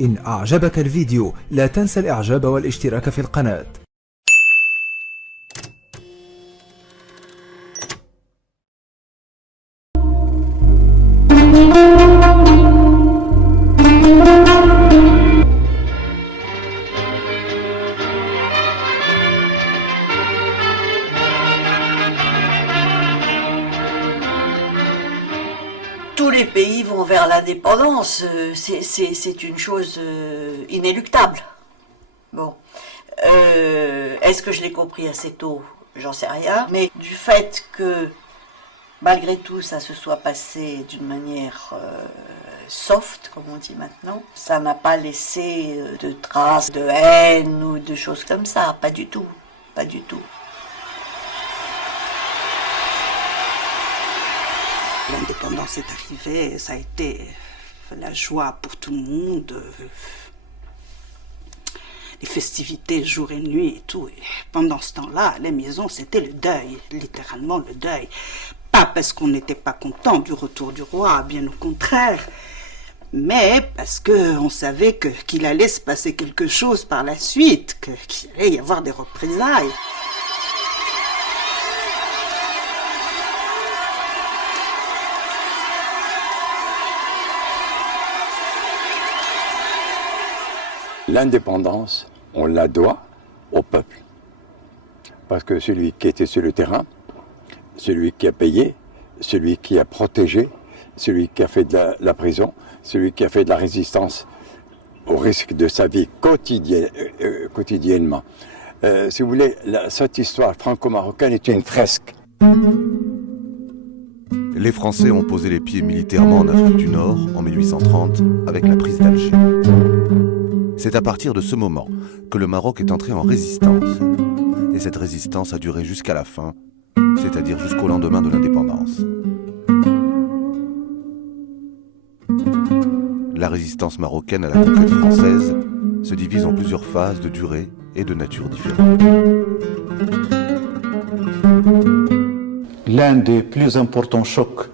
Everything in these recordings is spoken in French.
إن أعجبك الفيديو لا تنسى الإعجاب والاشتراك في القناة. Tous les pays vont vers l'indépendance, c'est une chose inéluctable. Bon, est-ce que je l'ai compris assez tôt? J'en sais rien. Mais du fait que, malgré tout, ça se soit passé d'une manière soft, comme on dit maintenant, ça n'a pas laissé de traces de haine ou de choses comme ça. Pas du tout. Pas du tout. L'indépendance est arrivée, ça a été la joie pour tout le monde, les festivités jour et nuit et tout. Et pendant ce temps-là, à la maison, c'était le deuil, littéralement le deuil. Pas parce qu'on n'était pas content du retour du roi, bien au contraire, mais parce qu'on savait qu'il allait se passer quelque chose par la suite, qu'il allait y avoir des représailles. L'indépendance, on la doit au peuple. Parce que celui qui était sur le terrain, celui qui a payé, celui qui a protégé, celui qui a fait de la prison, celui qui a fait de la résistance au risque de sa vie quotidiennement. Si vous voulez, cette histoire franco-marocaine est une fresque. Les Français ont posé les pieds militairement en Afrique du Nord en 1830 avec la prise d'Alger. C'est à partir de ce moment que le Maroc est entré en résistance. Et cette résistance a duré jusqu'à la fin, c'est-à-dire jusqu'au lendemain de l'indépendance. La résistance marocaine à la conquête française se divise en plusieurs phases de durée et de nature différentes. L'un des plus importants chocs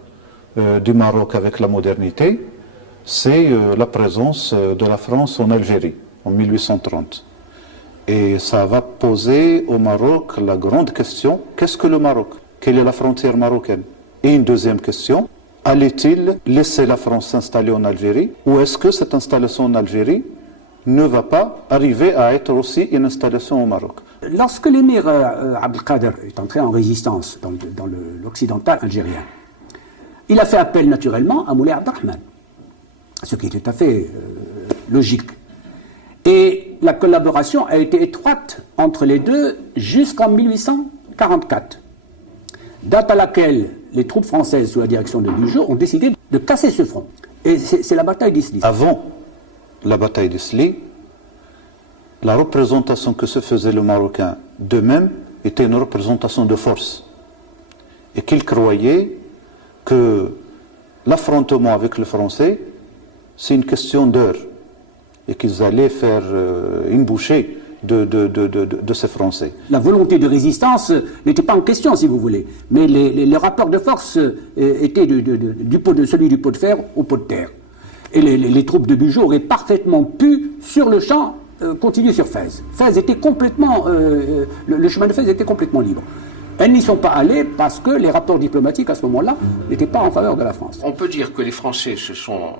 du Maroc avec la modernité, c'est la présence de la France en Algérie en 1830. Et ça va poser au Maroc la grande question, qu'est-ce que le Maroc? Quelle est la frontière marocaine? Et une deuxième question, allait-il laisser la France s'installer en Algérie ou est-ce que cette installation en Algérie ne va pas arriver à être aussi une installation au Maroc? Lorsque l'émir Abdelkader est entré en résistance dans l'occidental algérien, il a fait appel naturellement à Moulay Abdelrahman, ce qui est tout à fait logique. Et la collaboration a été étroite entre les deux jusqu'en 1844, date à laquelle les troupes françaises sous la direction de Bugeaud ont décidé de casser ce front. Et c'est la bataille d'Isly. Avant la bataille d'Isly, la représentation que se faisait le Marocain d'eux-mêmes était une représentation de force. Et qu'ils croyaient que l'affrontement avec le Français, c'est une question d'heure et qu'ils allaient faire une bouchée de ces Français. La volonté de résistance n'était pas en question, si vous voulez, mais les rapports de force étaient celui du pot de fer au pot de terre. Et les troupes de Bugeaud auraient parfaitement pu, sur le champ, continuer sur Fès. Fès était complètement... le chemin de Fès était complètement libre. Elles n'y sont pas allées parce que les rapports diplomatiques à ce moment-là n'étaient pas en faveur de la France. On peut dire que les Français se sont,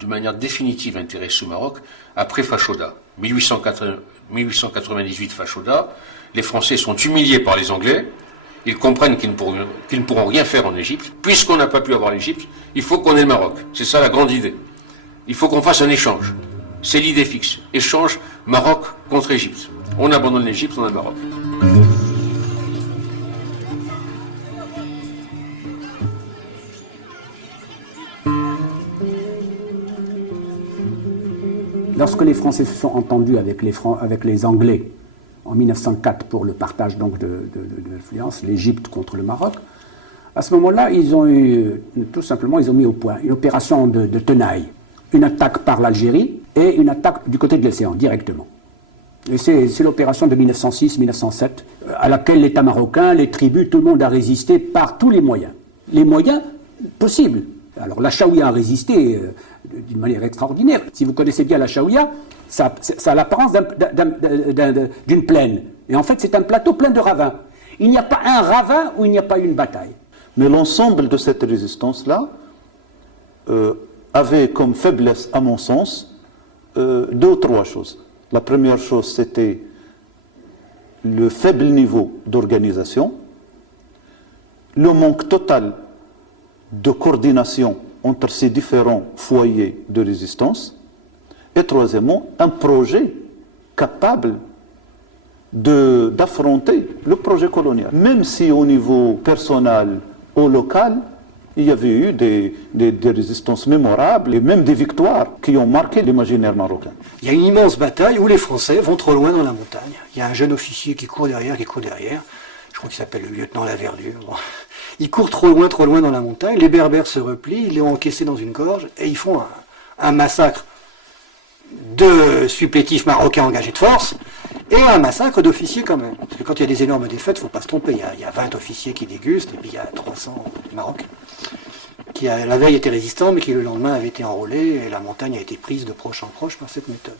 de manière définitive, intéressés au Maroc après Fachoda. 1898 Fachoda, les Français sont humiliés par les Anglais, ils comprennent qu'ils ne pourront rien faire en Égypte. Puisqu'on n'a pas pu avoir l'Égypte, il faut qu'on ait le Maroc. C'est ça la grande idée. Il faut qu'on fasse un échange. C'est l'idée fixe. Échange Maroc contre Égypte. On abandonne l'Égypte, on a le Maroc. Lorsque les Français se sont entendus avec les Anglais en 1904 pour le partage donc de l'influence, l'Égypte contre le Maroc, à ce moment-là, ils ont mis au point une opération de tenaille, une attaque par l'Algérie et une attaque du côté de l'océan, directement. Et c'est l'opération de 1906-1907, à laquelle l'État marocain, les tribus, tout le monde a résisté par tous les moyens possibles. Alors la Chaouia a résisté d'une manière extraordinaire. Si vous connaissez bien la Chaouia, ça a l'apparence d'une plaine. Et en fait, c'est un plateau plein de ravins. Il n'y a pas un ravin où il n'y a pas eu une bataille. Mais l'ensemble de cette résistance-là avait comme faiblesse, à mon sens, 2 ou 3 choses. La première chose, c'était le faible niveau d'organisation, le manque total de coordination entre ces différents foyers de résistance, et troisièmement, un projet capable d'affronter le projet colonial. Même si au niveau personnel, au local, il y avait eu des résistances mémorables et même des victoires qui ont marqué l'imaginaire marocain. Il y a une immense bataille où les Français vont trop loin dans la montagne. Il y a un jeune officier qui court derrière. Je crois qu'il s'appelle le lieutenant Laverdure. Bon. Il court trop loin dans la montagne. Les Berbères se replient, ils l'ont encaissé dans une gorge et ils font un massacre de supplétifs marocains engagés de force et un massacre d'officiers quand même. Parce que quand il y a des énormes défaites, il ne faut pas se tromper. Il y a 20 officiers qui dégustent et puis il y a 300 Marocains qui la veille étaient résistants mais qui le lendemain avaient été enrôlés et la montagne a été prise de proche en proche par cette méthode.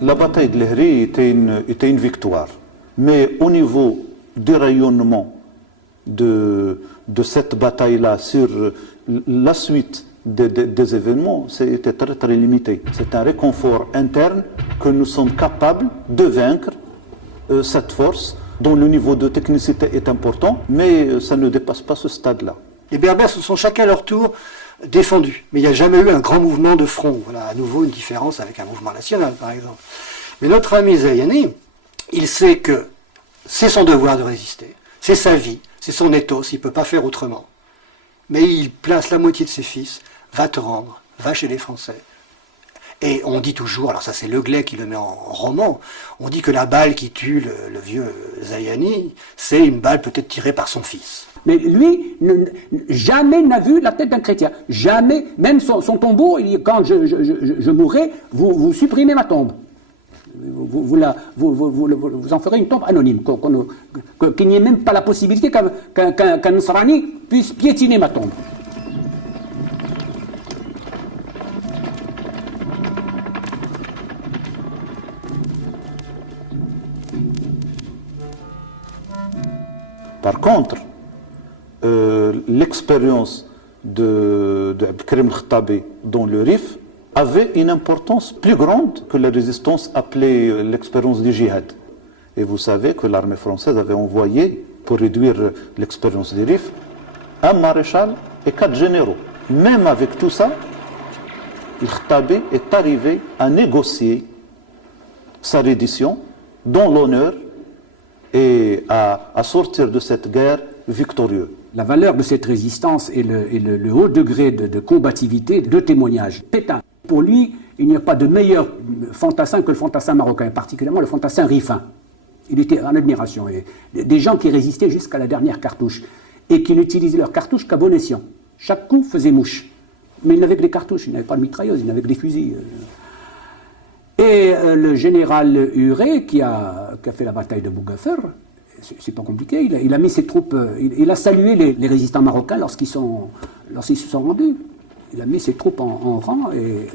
La bataille de l'Hri était une victoire. Mais au niveau du rayonnement de cette bataille-là sur la suite des événements, c'était très très limité. C'est un réconfort interne que nous sommes capables de vaincre cette force dont le niveau de technicité est important, mais ça ne dépasse pas ce stade-là. Les Berbères se sont chacun à leur tour défendus, mais il n'y a jamais eu un grand mouvement de front. Voilà, à nouveau une différence avec un mouvement national, par exemple. Mais notre ami Zayani, il sait que c'est son devoir de résister, c'est sa vie, c'est son ethos, il ne peut pas faire autrement. Mais il place la moitié de ses fils, va te rendre, va chez les Français. Et on dit toujours, alors ça c'est Le Glay qui le met en roman, on dit que la balle qui tue le vieux Zayani, c'est une balle peut-être tirée par son fils. Mais lui, jamais n'a vu la tête d'un chrétien. Jamais, même son tombeau, il dit, quand je mourrai, vous supprimez ma tombe. Vous en ferez une tombe anonyme, qu'il n'y ait même pas la possibilité qu'un Nasrani puisse piétiner ma tombe. Par contre, l'expérience de Abdelkrim el-Khattabi dans le Rif avait une importance plus grande que la résistance appelée l'expérience du djihad. Et vous savez que l'armée française avait envoyé, pour réduire l'expérience du Rif, un maréchal et 4 généraux. Même avec tout ça, el-Khattabi est arrivé à négocier sa reddition dans l'honneur et à sortir de cette guerre victorieux. La valeur de cette résistance et le haut degré de combativité, de témoignage. Pétain, pour lui, il n'y a pas de meilleur fantassin que le fantassin marocain, particulièrement le fantassin rifin. Il était en admiration. Et des gens qui résistaient jusqu'à la dernière cartouche et qui n'utilisaient leur cartouche qu'à bon escient. Chaque coup faisait mouche. Mais ils n'avaient que des cartouches, ils n'avaient pas de mitrailleuses, ils n'avaient que des fusils. Et le général Huré, qui a fait la bataille de Bougafer, c'est pas compliqué, il a mis ses troupes, il a salué les résistants marocains lorsqu'ils se sont rendus. Il a mis ses troupes en rang et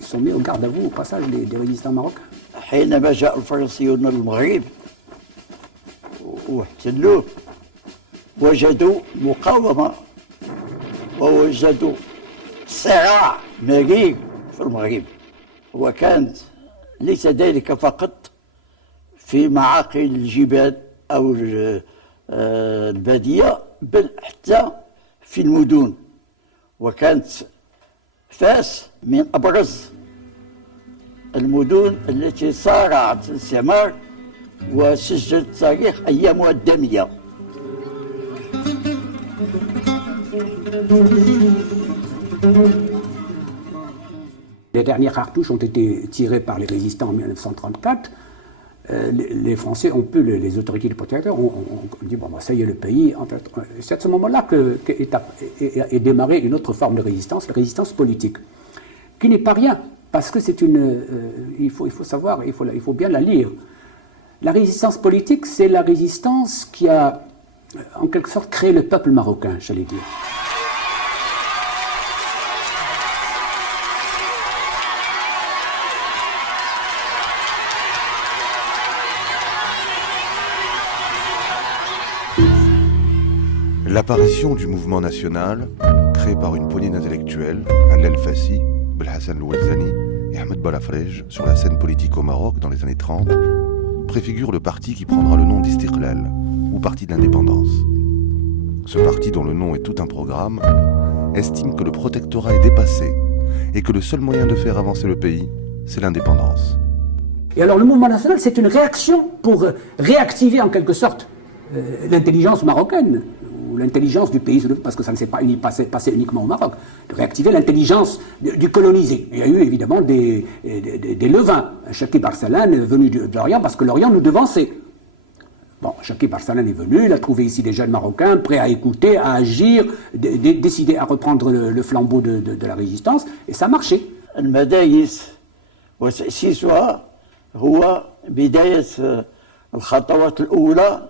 ils sont mis au garde à vous au passage des résistants marocains. حينما جاء الفرنسيون المغرب واحتلوه وجدوا مقاومة ووجدوا صراع مرير في المغرب وكانت ليس ذلك فقط في معاقل الجبال أو البادية بل حتى في المدن وكانت فاس من أبرز المدن التي صارعت الاستعمار وسجلت تاريخ أيامها الدامية. Les dernières cartouches ont été tirées par les résistants en 1934. Les Français ont pu, les autorités du protecteur ont dit bon, ça y est, le pays. C'est à ce moment-là qu'est démarrée une autre forme de résistance, la résistance politique, qui n'est pas rien. parce que c'est une... il faut savoir, il faut bien la lire. La résistance politique, c'est la résistance qui a, en quelque sorte, créé le peuple marocain, j'allais dire. L'apparition du mouvement national, créé par une poignée d'intellectuels, Allel Fassi, Belhassan Louelzani et Ahmed Balafrej, sur la scène politique au Maroc dans les années 30, préfigure le parti qui prendra le nom d'Istiqlal, ou Parti d'indépendance. Ce parti, dont le nom est tout un programme, estime que le protectorat est dépassé et que le seul moyen de faire avancer le pays, c'est l'indépendance. Et alors le mouvement national, c'est une réaction pour réactiver en quelque sorte l'intelligence marocaine, ou l'intelligence du pays, parce que ça ne s'est pas passé uniquement au Maroc, de réactiver l'intelligence du colonisé. Il y a eu évidemment des levains. Chakib Arsalan est venu de l'Orient parce que l'Orient nous devançait. Bon, Chakib Arsalan est venu, il a trouvé ici des jeunes Marocains prêts à écouter, à agir, décidé à reprendre le flambeau de la résistance, et ça a marché. المدايس وتأسيسها هو بداية الخطوات الأولى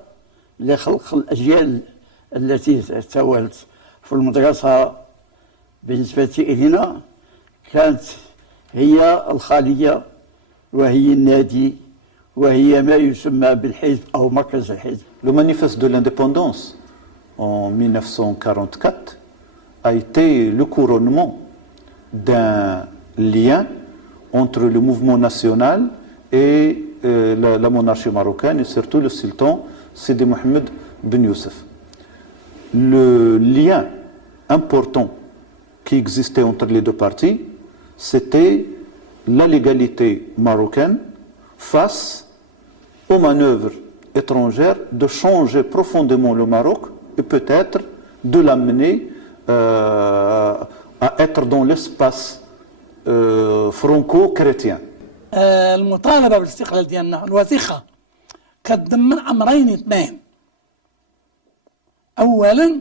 لخلق الأجيال التي توالت في المدرسة. بالنسبة إلينا كانت هي الخالية وهي النادي وهي ما يسمى بالحزب أو مركز الحزب. Le manifeste de l'indépendance en 1944 a été le couronnement d'un lien entre le mouvement national et la monarchie marocaine et surtout le sultan Sidi Mohamed Ben Youssef. Le lien important qui existait entre les deux partis, c'était la légalité marocaine face aux manœuvres étrangères de changer profondément le Maroc et peut-être de l'amener à être dans l'espace franco-chrétien. المطالبة بالاستقلال ديالنا الوثيقة كتضمن أمرين اثنين. أولا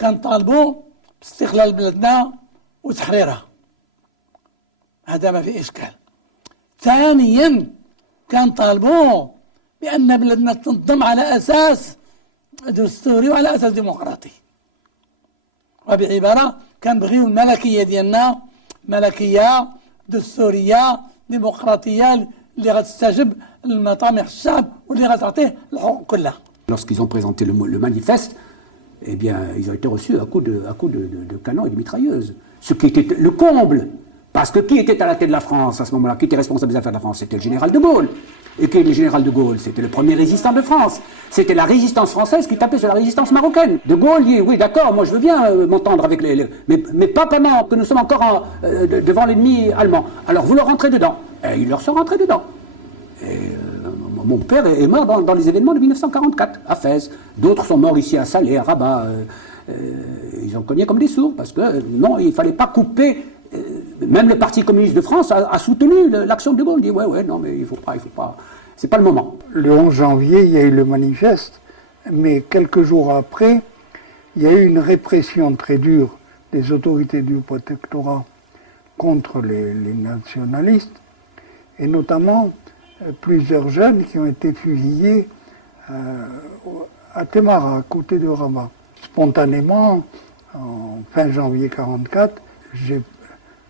كنطالبوا باستقلال بلادنا وتحريرها، هذا ما في إشكال. ثانيا كنطالبوا بأن بلادنا تنظم على أساس دستوري وعلى أساس ديمقراطي، وبعبارة كنبغيو الملكية ديالنا ملكية دستورية ديمقراطية اللي غتستجب لمطامع الشعب واللي غتعطيه الحقوق كلها. Lorsqu'ils ont présenté le manifeste, eh bien, ils ont été reçus à coups de canons et de mitrailleuses. Ce qui était le comble. Parce que qui était à la tête de la France à ce moment-là? Qui était responsable des affaires de la France? C'était le général de Gaulle. Et qui est le général de Gaulle? C'était le premier résistant de France. C'était la résistance française qui tapait sur la résistance marocaine. De Gaulle dit, oui d'accord, moi je veux bien m'entendre avec mais pas pendant que nous sommes encore devant l'ennemi allemand. Alors vous leur rentrez dedans. Et ils leur sont rentrés dedans. Et mon père est mort dans les événements de 1944, à Fès. D'autres sont morts ici à Salé, à Rabat. Ils ont cogné comme des sourds, parce que non, il ne fallait pas couper. Même le Parti communiste de France a soutenu l'action de Gaulle. Il dit, ouais, non, mais il faut pas. C'est pas le moment. Le 11 janvier, il y a eu le manifeste, mais quelques jours après, il y a eu une répression très dure des autorités du protectorat contre les nationalistes, et notamment plusieurs jeunes qui ont été fusillés à Temara, à côté de Rabat. Spontanément, en fin janvier 1944, j'ai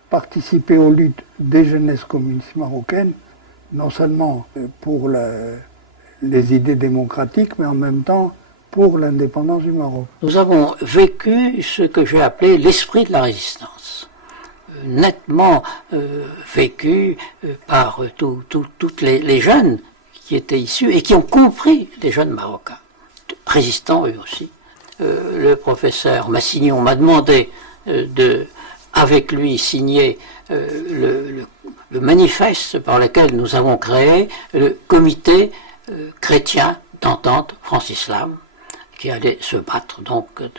participé aux luttes des jeunesses communistes marocaines, non seulement pour les idées démocratiques, mais en même temps pour l'indépendance du Maroc. Nous avons vécu ce que j'ai appelé l'esprit de la résistance, nettement vécu par toutes les jeunes qui étaient issus et qui ont compris, les jeunes marocains, résistants eux aussi. Le professeur Massignon m'a demandé avec lui signer le manifeste par lequel nous avons créé le comité chrétien d'entente France-Islam, qui allait se battre donc de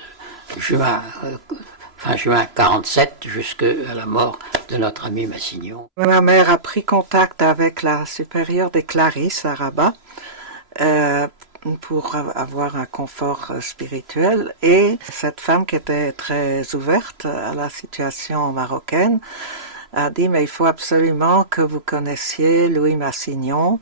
fin juin 1947 jusqu'à la mort de notre ami Massignon. Ma mère a pris contact avec la supérieure des Clarisses à Rabat pour avoir un confort spirituel, et cette femme qui était très ouverte à la situation marocaine a dit, mais il faut absolument que vous connaissiez Louis Massignon,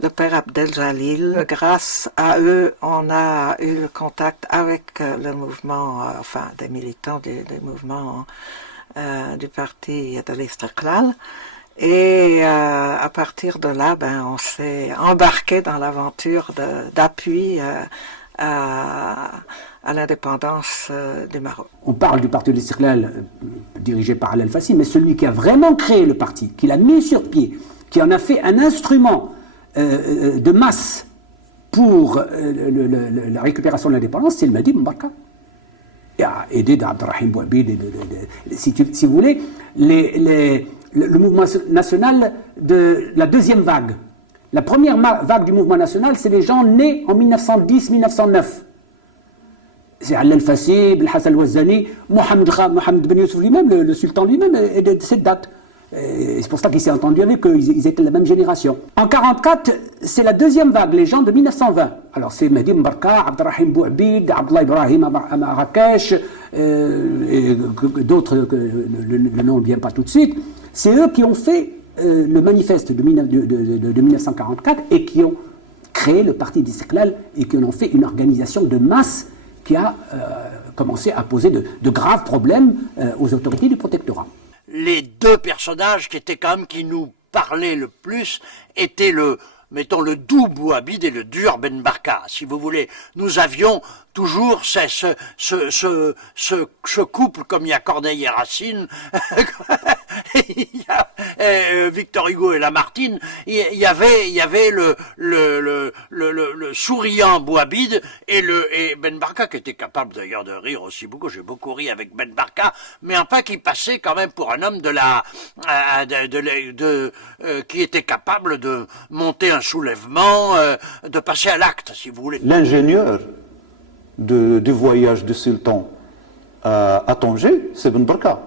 le père Abdel Jalil. Grâce à eux, on a eu le contact avec le mouvement, enfin des militants des mouvements du parti de l'Istiqlal. Et à partir de là, on s'est embarqué dans l'aventure d'appui à l'indépendance du Maroc. On parle du parti de l'Istiqlal dirigé par Al-Fassi, mais celui qui a vraiment créé le parti, qui l'a mis sur pied, qui en a fait un instrument de masse pour la récupération de l'indépendance, c'est le Mahdi Mbarka. Et a aidé d'Abdelrahim Bouabid, si vous voulez, le mouvement national de la deuxième vague. La première vague du mouvement national, c'est les gens nés en 1910-1909. C'est Al-Fassi, Hassan al-Wazzani, Mohamed Ben Youssouf lui-même, le sultan lui-même, est de cette date. C'est pour ça qu'il s'est entendu avec eux, ils étaient de la même génération. En 1944, c'est la deuxième vague, les gens de 1920. Alors c'est Mahdi Mbarka, Abdelrahim Bouabid, Abdullah Ibrahim à Marrakech, et d'autres, le nom ne vient pas tout de suite. C'est eux qui ont fait le manifeste de 1944 et qui ont créé le parti d'Istiqlal et qui en ont fait une organisation de masse qui a commencé à poser de graves problèmes aux autorités du protectorat. Les deux personnages qui nous parlaient le plus étaient le doux Bouabid et le dur Ben Barka, si vous voulez. Nous avions toujours ce couple, comme il y a Corneille et Racine, il y a Victor Hugo et Lamartine, il y avait le souriant Bouabid et Ben Barka, qui était capable d'ailleurs de rire aussi beaucoup. J'ai beaucoup ri avec Ben Barka, mais enfin qui passait quand même pour un homme qui était capable de monter un soulèvement, de passer à l'acte, si vous voulez. L'ingénieur du voyage du sultan à Tanger, c'est Ben Barka.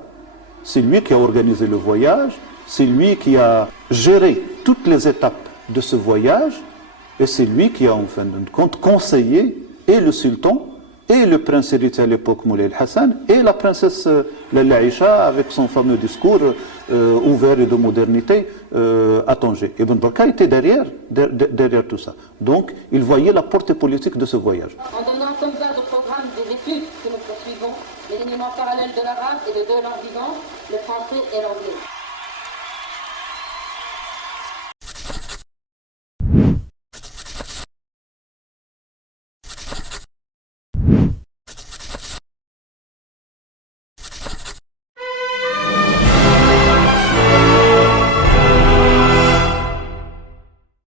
C'est lui qui a organisé le voyage, c'est lui qui a géré toutes les étapes de ce voyage, et c'est lui qui a en fin de compte conseillé et le sultan, et le prince héritier à l'époque Moulay Hassan, et la princesse Lalla Aïcha avec son fameux discours ouvert et de modernité à Tanger. Et Ben Barka était derrière tout ça. Donc, il voyait la portée politique de ce voyage. En donnant comme base au programme des études que nous poursuivons, l'élément parallèle de l'arabe et de deux langues vivantes, le français et l'anglais.